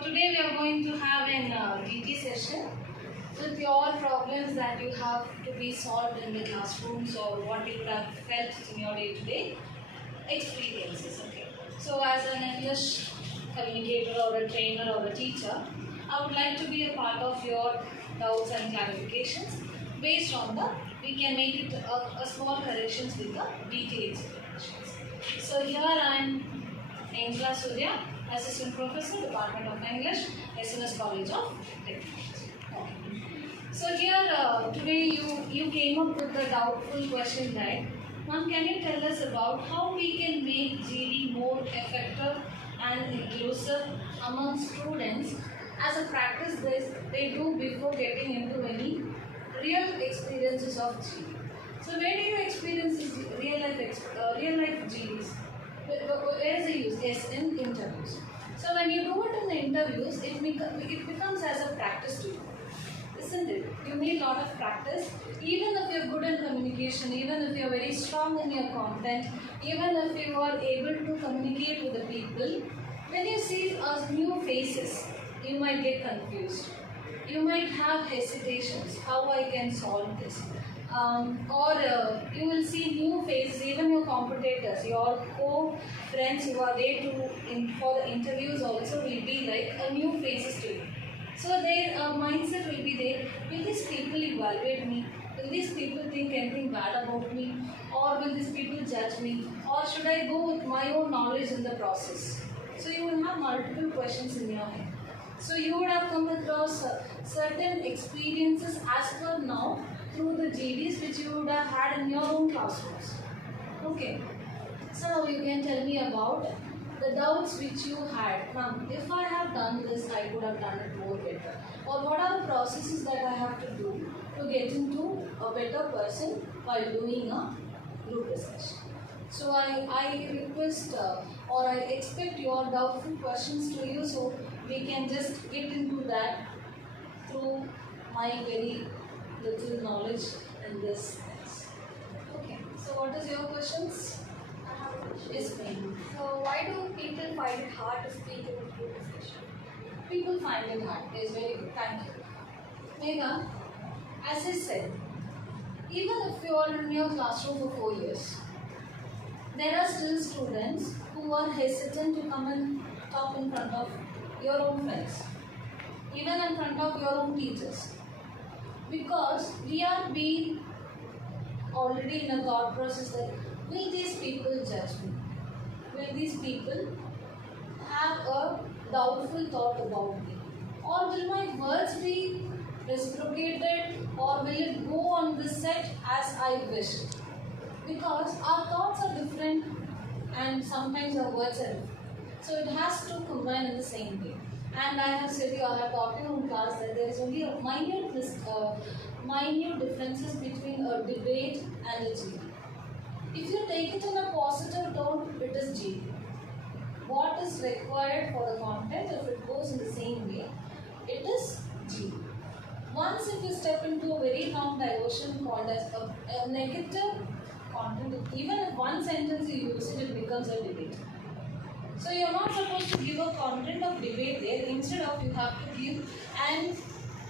today we are going to have an DT session with your problems that you have to be solved in the classrooms or what you would have felt in your day-to-day experiences. Okay. So as an English communicator or a trainer or a teacher, I would like to be a part of your doubts and clarifications. Based on the, we can make it a small corrections with the DT explanations. So here I am Angela Surya, Assistant Professor, Department of English, SNS College of Technology. Okay. So here today you came up with a doubtful question, right? Ma'am, can you tell us about how we can make GD more effective and inclusive among students as a practice they do before getting into any real experiences of GD? So where do you experience real life GDs? Where is the use? Yes, in interviews. So when you do it in the interviews, it becomes as a practice to you, isn't it? You need a lot of practice. Even if you're good in communication, even if you're very strong in your content, even if you are able to communicate with the people, when you see new faces, you might get confused. You might have hesitations, how I can solve this. You will see new faces, even your competitors, your co-friends who are there for the interviews also will be like a new faces to you. So their mindset will be there, will these people evaluate me? Will these people think anything bad about me? Or will these people judge me? Or should I go with my own knowledge in the process? So you will have multiple questions in your head. So you would have come across certain experiences as per now through the GDs which you would have had in your own classrooms. Okay. So now you can tell me about the doubts which you had. Ma'am, if I have done this, I could have done it more better. Or what are the processes that I have to do to get into a better person while doing a group discussion? So I request or I expect your doubtful questions to you, so we can just get into that through my very little knowledge in this. Okay, so what is your questions? I have a question. Yes, ma'am. So why do people find it hard to speak in a group discussion? People find it hard. Yes, very good. Thank you. Megha, as I said, even if you are in your classroom for 4 years, there are still students who are hesitant to come and talk in front of your own friends, even in front of your own teachers. Because we are being already in a thought process that will these people judge me? Will these people have a doubtful thought about me? Or will my words be reciprocated, or will it go on the set as I wish it? Because our thoughts are different and sometimes our words are different. So it has to combine in the same way. And I have said, I have taught you in class that there is only a minute differences between a debate and a GD. If you take it in a positive tone, it is GD. What is required for the content, if it goes in the same way, it is GD. Once if you step into a very long diversion called as a negative content, even if one sentence you use it, it becomes a debate. So you are not supposed to give a content of debate there. Instead of, you have to give an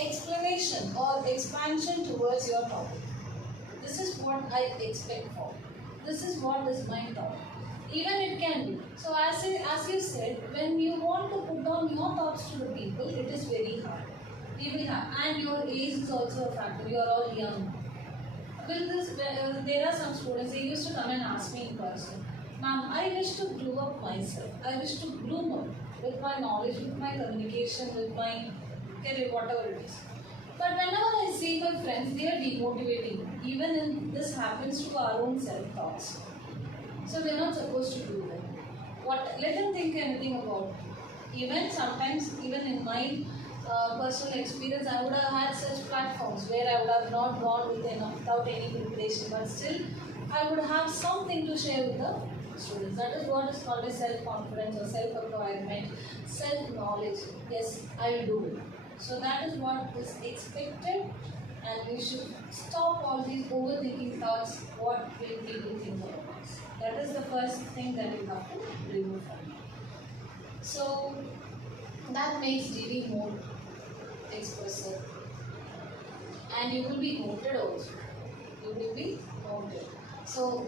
explanation or expansion towards your topic. This is what I expect for. This is what is my thought. Even it can be. So as you said, when you want to put down your thoughts to the people, it is very hard. We will have, and your age is also a factor. You are all young. There are some students, they used to come and ask me in person, ma'am, I wish to grow up myself. I wish to bloom up with my knowledge, with my communication, with my career, whatever it is. But whenever I see my friends, they are demotivating me. Even if this happens to our own self-thoughts. So we are not supposed to do that. Let them think anything about it. Even sometimes, even in my personal experience, I would have had such platforms where I would have not gone without any preparation, but still I would have something to share with the students. That is what is called as self-confidence or self-acquirement, self-knowledge. Yes, I will do it. So that is what is expected, and we should stop all these overthinking thoughts. What will people think about us? That is the first thing that you have to remove from you. So That makes GD more expressive. And you will be noted also. You will be noted. So,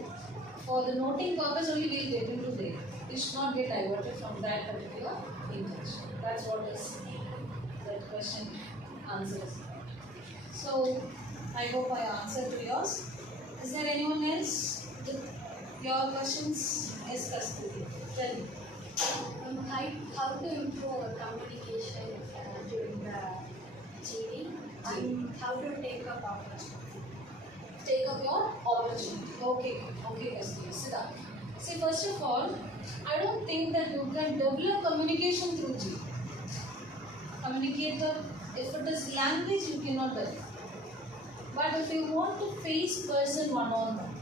for the noting purpose only we will get into there. You should not get diverted from that particular intention. That's what is that question answers. So, I hope I answered to yours. Is there anyone else with your questions? Yes, Kasturi. Tell me. How to improve our communication during the GD and how to take up opportunity. Take up your opportunity. Okay, Kasturi. Sit down. See, first of all, I don't think that you can develop communication through GD. Communicator, if it is language, you cannot develop. But if you want to face person one-on-one,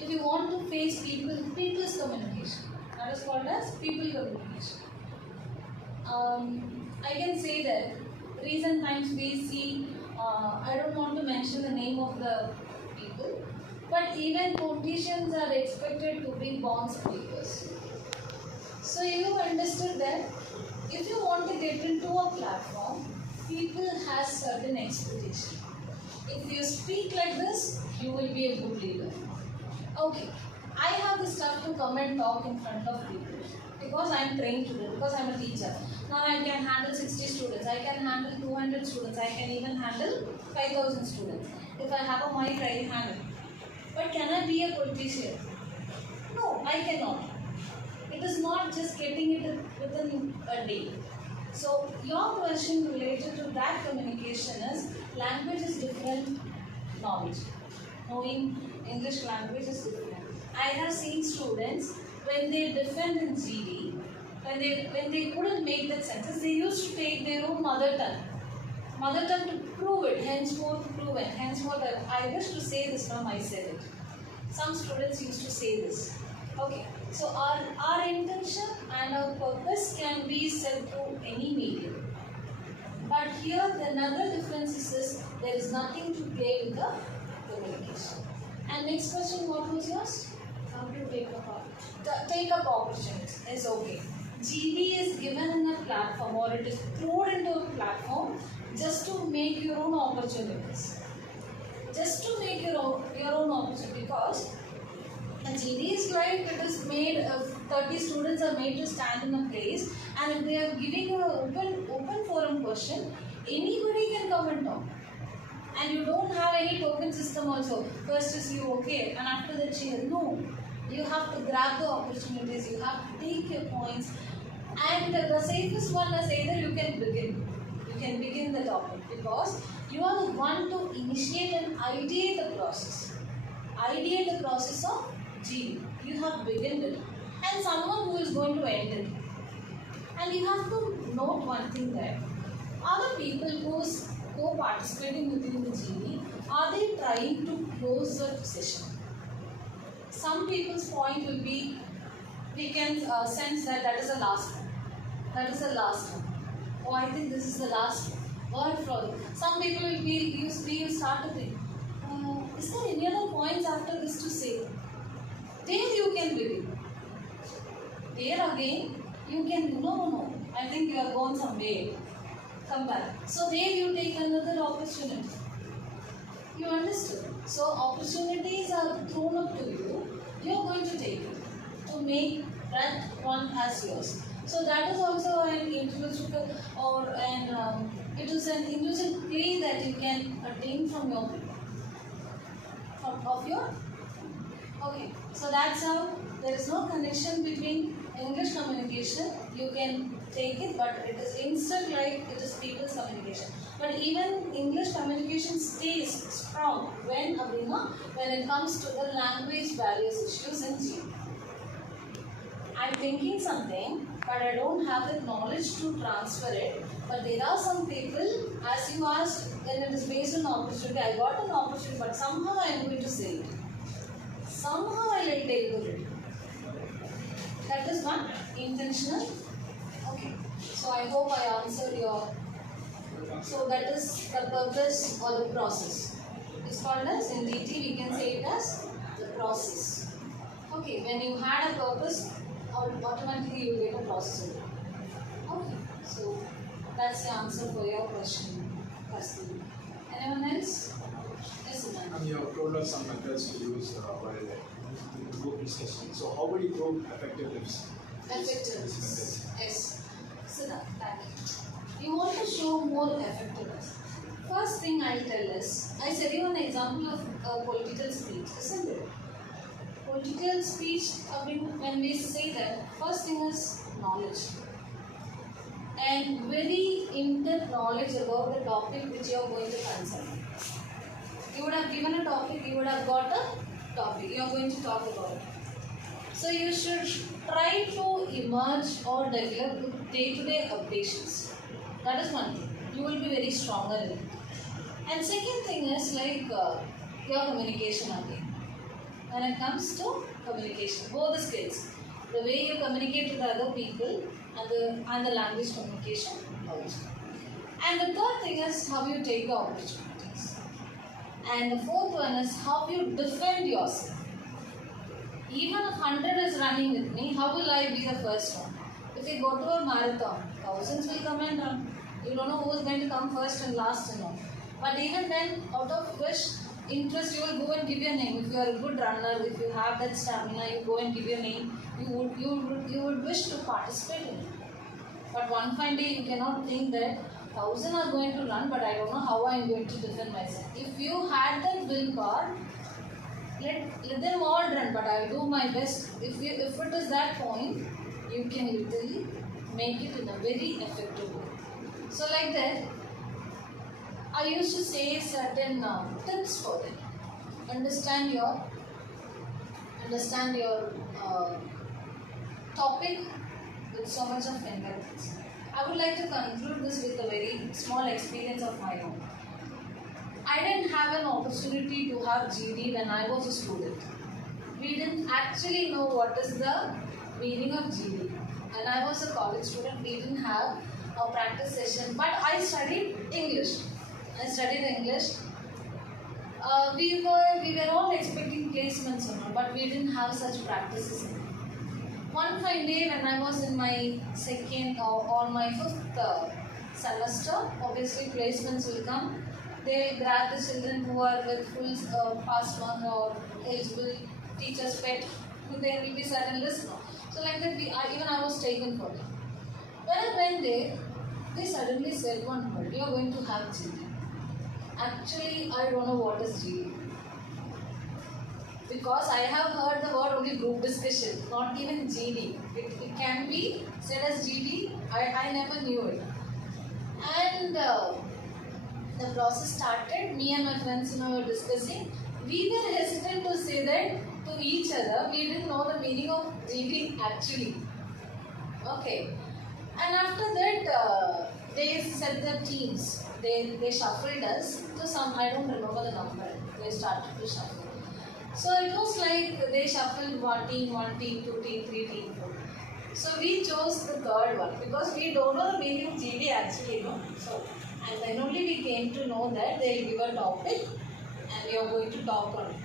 if you want to face people, people's communication, that is called as people communication. I can say that recent times we see, I don't want to mention the name of the people, but even politicians are expected to be born speakers. So you understood that if you want to get into a platform, people have certain expectations. If you speak like this, you will be a good leader. Okay, I have the stuff to come and talk in front of people because I am trained to do, because I am a teacher. Now I can handle 60 students, I can handle 200 students, I can even handle 5,000 students. If I have a mic, I can handle. But can I be a politician? No, I cannot. It is not just getting it within a day. So your question related to that communication is language is different, knowledge. Knowing English language is different. I have seen students when they defend in GD, when they couldn't make that sentence, they used to take their own mother tongue to prove it, henceforth proven, henceforth I wish to say this, now I said it. Some students used to say this. Okay, so our intention and our purpose can be said through any medium. But here the another difference is this, there is nothing to play with the communication. And next question, what was yours? How to take up opportunity. Take up opportunities is okay. GD is given in a platform or it is thrown into a platform just to make your own opportunities. Just to make your own opportunity, because a GD is like it is made, 30 students are made to stand in a place, and if they are giving an open forum question, anybody can come and talk. And you don't have any token system also. First is you, okay, and after that she is, no. You have to grab the opportunities, you have to take your points, and the safest one is either you can begin the topic, because you are the one to initiate and ideate the process. Ideate the process of GD. You have begun it, and someone who is going to end it. And you have to note one thing that other people who are participating within the GD, are they trying to close the session? Some people's point will be, we can sense that is the last one. That is the last one. Oh, I think this is the last word for it. Some people will be, you start to think, is there any other points after this to say? There you can begin. There again, you can, no, I think you are going somewhere. Come back. So there you take another opportunity. You understood? So opportunities are thrown up to you. You are going to take it to make that one as yours. So that is also an individual or it is an individual play that you can attain from your okay. So that's how there is no connection between English communication. You can take it, but it is instant, like it is people's communication. But even English communication stays strong when it comes to the language barriers issues in GD. I'm thinking something, but I don't have the knowledge to transfer it. But there are some people, as you asked, when it is based on opportunity, I got an opportunity, but somehow I am going to say it. Somehow I will take it. That is one intentional. Okay. So I hope I answered your. So that is the purpose or the process. It's called as, in DT we can say it as the process. Okay. When you had a purpose, automatically you will get a process. Okay. So That's the answer for your question, Kasturi. Anyone else? Yes, ma'am. And you have told us some methods to use while in group discussion. So how would you prove effectiveness? Effectiveness. Yes. Siddha, thank you. You want to show more effectiveness. First thing I'll tell is, I said you an example of political speech, isn't it? Political speech, when we say that, first thing is knowledge. And very in-depth knowledge about the topic which you are going to consult. You would have given a topic, you would have got a topic, you are going to talk about it. So you should try to emerge or develop with day-to-day updations. That is one thing. You will be very stronger in it. And second thing is like your communication again. When it comes to communication, both the skills, the way you communicate with other people and the language communication also. And the third thing is how you take the opportunities. And the fourth one is how you defend yourself. Even if 100 is running with me, how will I be the first one? If we go to a marathon, thousands will come and run. You don't know who is going to come first and last and all. But even then, out of which interest, you will go and give your name. If you are a good runner, if you have that stamina, you go and give your name. You would wish to participate in it. But one fine day, you cannot think that 1,000 are going to run, but I don't know how I am going to defend myself. If you had that willpower, let them all run, but I will do my best. If it is that point, you can literally make it in a very effective way. So like that, I used to say certain tips for them. Understand your topic with so much of emphasis. I would like to conclude this with a very small experience of my own. I didn't have an opportunity to have GD when I was a student. We didn't actually know what is the meaning of GD. When I was a college student, we didn't have a practice session, but I studied English. We were all expecting placements, but we didn't have such practices. One fine day when I was in my second or my fifth semester, obviously placements will come. They will grab the children who are with full pass mark or eligible teachers pet. There will be certain list. So like that, even I was taken for it. When I went there, they suddenly said one word: "You are going to have GD." Actually, I don't know what is GD. Because I have heard the word only group discussion, not even GD. It can be said as GD. I never knew it. And the process started. Me and my friends were discussing. We were hesitant to say that to each other. We didn't know the meaning of GD actually. Okay. And after that, they set the teams. They shuffled us to some, I don't remember the number. They started to shuffle. So it was like they shuffled one team, 2 team, 3 team, 4. So we chose the third one because we don't know the meaning of GD actually, no. So and then only we came to know that they will give a topic and we are going to talk on it.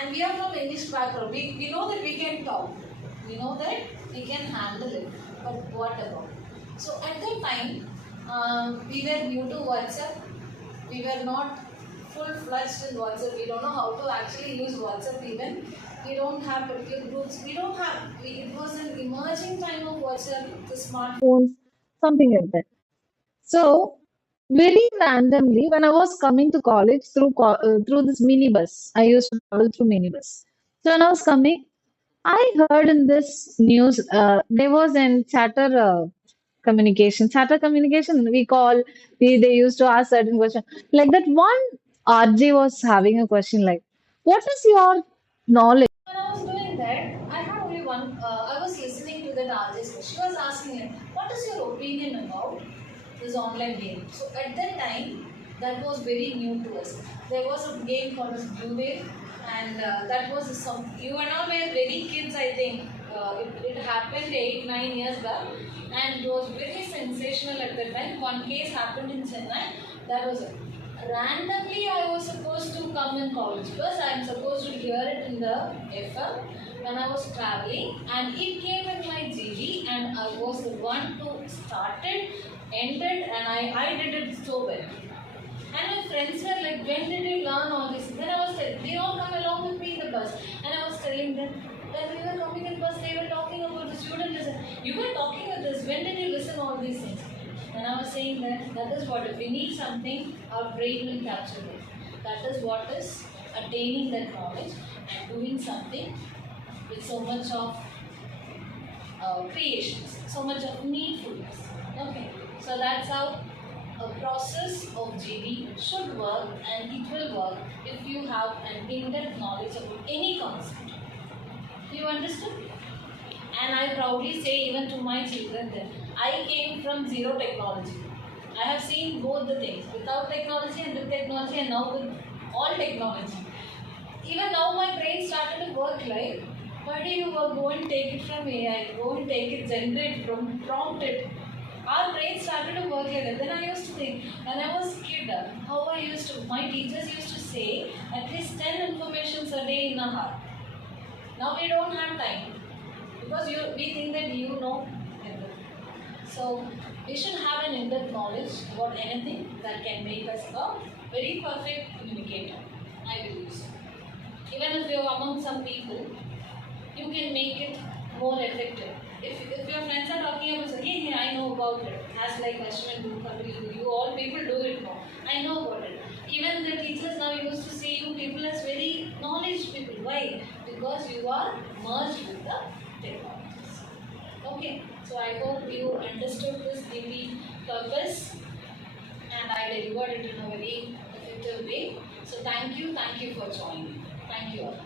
And we are from English background. We know that we can talk. We know that we can handle it. But what about? So at that time, we were new to WhatsApp. We were not full-fledged in WhatsApp. We don't know how to actually use WhatsApp even. We don't have particular groups. It was an emerging time of WhatsApp, the smartphones, something like that. So, very randomly, when I was coming to college through this minibus, I used to travel through minibus. So when I was coming, I heard in this news there was in chatter communication. They used to ask certain questions like that. One RJ was having a question like, "What is your knowledge?" When I was doing that, I had only one. I was listening to that RJ's question. She was asking him, "What is your opinion about this online game?" So at that time, that was very new to us. There was a game called Blue Whale, and that was some. You and all were very kids, I think. It happened 8-9 years back, and it was very sensational at that time. One case happened in Chennai. That was it. Randomly, I was supposed to come in college because I am supposed to hear it in the FM. when I was traveling, and it came in my GD, and I was the one who started, ended, and I did it so well. And my friends were like, when did you learn all this? Then I was telling, they all come along with me in the bus. And I was telling them, when we were coming in the bus, they were talking about this. You didn't listen. You were talking with this. When did you listen all these things? And I was saying that is what, if we need something, our brain will capture it. That is what is attaining that knowledge and doing something with so much of creations, so much of needfulness. Okay, so that's how a process of GD should work, and it will work if you have an in-depth knowledge about any concept. Do you understand? And I proudly say even to my children that I came from zero technology. I have seen both the things, without technology and with technology, and now with all technology. Even now my brain started to work like, why do you go and take it from AI, go and take it, generate, prompt it. Our brain started to work like that. Then I used to think, when I was a kid, my teachers used to say, at least 10 informations a day in a hour. Now we don't have time, because we think that you know everything. So we should have an in-depth knowledge about anything that can make us a very perfect communicator, I believe so. Even if you're among some people, you can make it more effective. If your friends are talking about something, hey, I know about it. As like Ashwin do, Kapil do, you all people do it now. I know about it. Even the teachers now used to see you people as very knowledge people. Why? Because you are merged with the technologies. Okay, so I hope you understood this DB purpose, and I delivered it in a very effective way. So thank you for joining. Thank you all.